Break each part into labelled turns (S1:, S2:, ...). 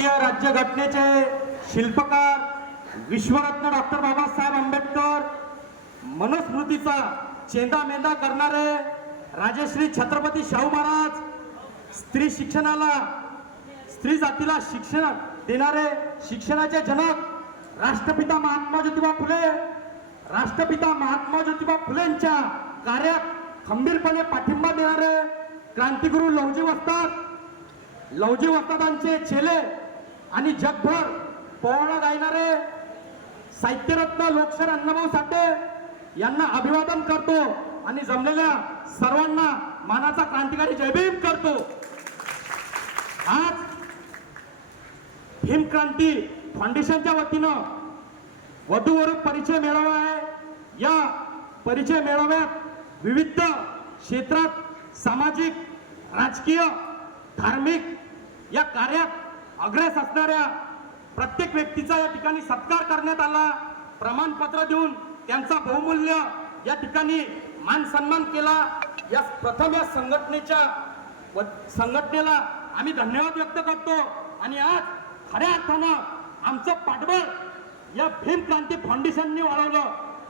S1: राज्यघटनेचे शिल्पकार विश्वरत्न डॉक्टर बाबासाहेब आंबेडकर मनुस्मृतीचा चेंदा मेंदा करणारे राजश्री छत्रपती शाहू महाराज स्त्री शिक्षणाला स्त्री जातीला शिक्षण देणारे शिक्षणाचे जनक राष्ट्रपिता महात्मा ज्योतिबा फुले राष्ट्रपिता महात्मा ज्योतिबा फुलेंच्या कार्यात खंबीरपणे पाठिंबा देणारे क्रांतिगुरु लवजी वस्तात लवजी वस्तादांचे चेले आणि जगभर पोवाडा गायणारे साहित्यरत्न लोकशाहीर अण्णाभाऊ साठे यांना अभिवादन करतो आणि जमलेल्या सर्वांना मानाचा क्रांतिकारी जयभीम करतो. आज हिमक्रांती फाउंडेशनच्या वतीनं वधूवर परिचय मेळावा आहे. या परिचय मेळाव्यात विविध क्षेत्रात सामाजिक राजकीय धार्मिक या कार्यात अग्रेस असणाऱ्या प्रत्येक व्यक्तीचा या ठिकाणी सत्कार करण्यात आला. प्रमाणपत्र देऊन त्यांचा बहुमूल्य या ठिकाणी मान सन्मान केला. या प्रथम या संघटनेच्या व संघटनेला आम्ही धन्यवाद व्यक्त करतो. आणि आज खऱ्या अर्थानं आमचं पाठबळ या भीम क्रांती फाउंडेशनने वाढवलं.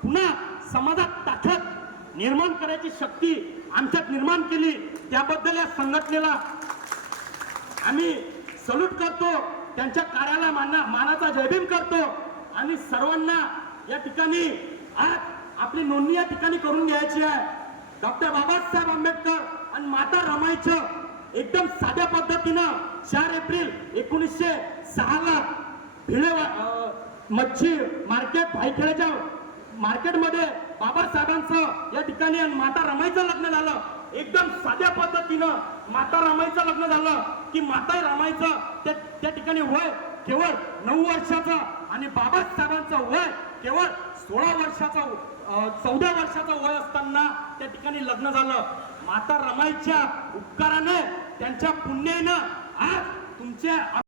S1: पुन्हा समाजात ताकद निर्माण करायची शक्ती आमच्यात निर्माण केली. त्याबद्दल या संघटनेला आम्ही सल्यूट करतो त्यांच्या कार्याला माना मानाचा जयभीम करतो आणि सर्वांना या ठिकाणी आज आपली नोंदणी या ठिकाणी करून घ्यायची आहे. डॉक्टर बाबासाहेब आंबेडकर आणि माता रमाईचं एकदम साध्या पद्धतीनं चार एप्रिल एकोणीसशे सहाला भिडे मच्छी मार्केट भाईखेड्याच्या मार्केटमध्ये बाबासाहेबांचं या ठिकाणी आणि माता रमाईचं लग्न झालं. एकदम साध्या पद्धतीनं माता रमाईचं लग्न झालं की माता रामायचं त्या त्या ठिकाणी वय केवळ नऊ वर्षाचं आणि बाबासाहेबांचं वय केवळ सोळा वर्षाचं चौदा वर्षाचं वय असताना त्या ठिकाणी लग्न झालं. माता रमाईच्या उपकाराने त्यांच्या पुण्यानं आज तुमच्या